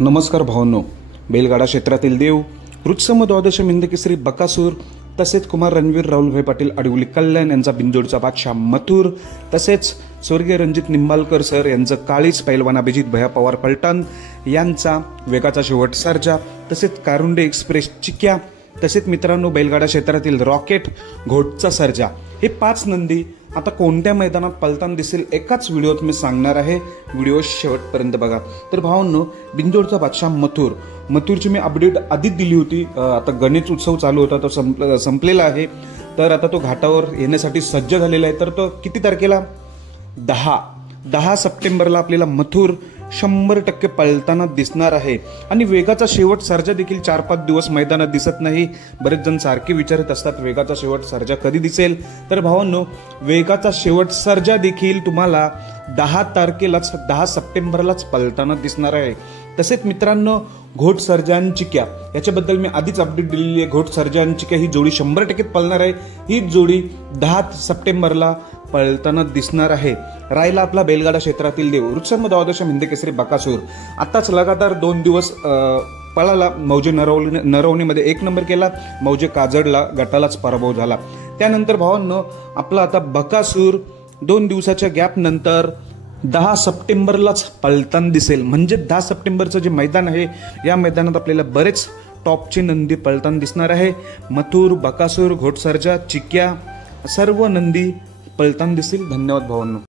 नमस्कार भावांनो, बैलगाडा क्षेत्रातील देव रुत्सम द्वादश हिंदकेसरी बकासूर तसेच कुमार रणवीर राहुलभाई पाटील अडवली कल्याण यांचा बिंजोडचा बादशाह मथुर तसेच स्वर्गीय रणजित निंबाळकर सर यांचं काळीच पैलवान अभिजित भैया पवार पलटण यांचा वेगाचा शेवट सर्जा तसेच कारुंडे एक्सप्रेस चिक्या तसेच मित्रांनो बैलगाडा क्षेत्रातील रॉकेट घोटचा सर्जा हे 5 नंदी आता कोणत्या मैदानात पलताना दिसेल एकाच व्हिडिओत मी सांगणार आहे। व्हिडिओ शेवटपर्यंत बघा। तर भावांनो, बिंजोडचा बादशाह मथुरची मी अपडेट आधीच दिली होती। आता गणेश उत्सव चालू होता, तो संपलेला आहे। तर आता तो घाटावर येण्यासाठी सज्ज झालेला आहे। तर तो किती तारखेला 10 सप्टेंबरला आपल्याला मथुर 100% पळताना दिसणार आहे। आणि वेगाचा शेवट सर्जा देखील 4-5 दिवस मैदानात दिसत नाही। बरेच जण सारखे विचारत असतात वेगाचा शेवट सर्जा कधी दिसेल। तर भावांनो, वेगाचा शेवट सर्जा देखील तुम्हाला 10 सप्टेंबरलाच पळताना दिसणार आहे। तसेच मित्रांनो, घोट सर्जा आणि चिक्या याच्याबद्दल मी आधीच अपडेट दिलेली आहे। घोट सर्जा आणि चिक्या ही जोडी 100% पळणार आहे। ही जोडी 10 सप्टेंबरला पळताना दिसणार आहे। राहिला आपला बैलगाडा क्षेत्रातील देव रुत्सम द्वादश हिंदकेसरी बकासूर आताच लगातार 2 दिवस पळाला। मौजे नरवणीमध्ये 1 नंबर केला, मौजे काजडला गटालाच पराभव झाला। त्यानंतर भावांनो, आपला आता बकासूर 2 दिवसाच्या गॅप नंतर 10 सप्टेंबरलाच पळताना दिसेल। म्हणजे 10 सप्टेंबरचं जे मैदान आहे या मैदानात आपल्याला बरेच टॉपचे नंदी पळताना दिसणार आहे। मथुर, बकासूर, घोटसर्जा, चिक्या सर्व नंदी पळताना दिसतील। धन्यवाद भावांनो।